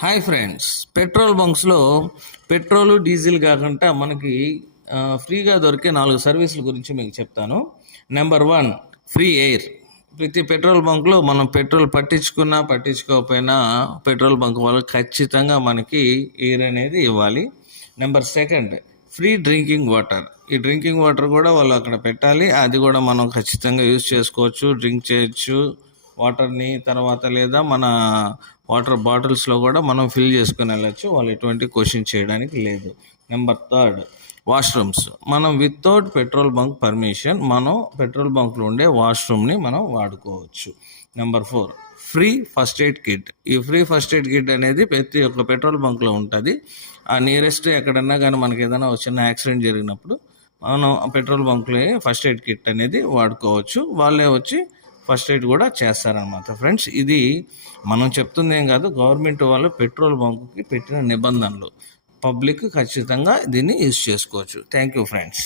Hi friends, petrol బంక్స్లో petrol diesel కాకుండా మనకి ఫ్రీగా దొరికే 4 సర్వీసుల గురించి మీకు చెప్తాను. Number 1, free air. ప్రతి పెట్రోల్ బంక్లో మనం పెట్రోల్ పట్టించుకున్నా పట్టించుకోకపోయినా పెట్రోల్ బంక్ వాళ్ళు ఖచ్చితంగా మనకి ఎయిర్ అనేది ఇవ్వాలి. Number 2, free drinking water. ఈ డ్రింకింగ్ వాటర్ కూడా వాళ్ళు అక్కడ పెట్టాలి. అది కూడా మనం ఖచ్చితంగా యూజ్ చేసుకోవచ్చు, డ్రింక్ చేయొచ్చు వాటర్ని. తర్వాత లేదా మన వాటర్ బాటిల్స్లో కూడా మనం ఫిల్ చేసుకుని వెళ్ళచ్చు. వాళ్ళు ఎటువంటి క్వశ్చన్ చేయడానికి లేదు. Number 3, washrooms. మనం వితౌట్ పెట్రోల్ బంక్ పర్మిషన్ మనం పెట్రోల్ బంక్లో ఉండే వాష్రూమ్ని మనం వాడుకోవచ్చు. Number 4, free first aid kit. ఈ ఫ్రీ ఫస్ట్ ఎయిడ్ కిట్ అనేది ప్రతి ఒక్క పెట్రోల్ బంక్లో ఉంటుంది. ఆ నియరెస్ట్ ఎక్కడన్నా కానీ మనకి ఏదైనా చిన్న యాక్సిడెంట్ జరిగినప్పుడు మనం పెట్రోల్ బంక్లో ఫస్ట్ ఎయిడ్ కిట్ అనేది వాడుకోవచ్చు. వాళ్ళే వచ్చి ఫస్ట్ ఎయిడ్ కూడా చేస్తారనమాట. ఫ్రెండ్స్, ఇది మనం చెప్తుంది ఏం కాదు, గవర్నమెంట్ వాళ్ళు పెట్రోల్ బంకుకి పెట్టిన నిబంధనలు. పబ్లిక్ ఖచ్చితంగా దీన్ని యూజ్ చేసుకోవచ్చు. Thank you friends.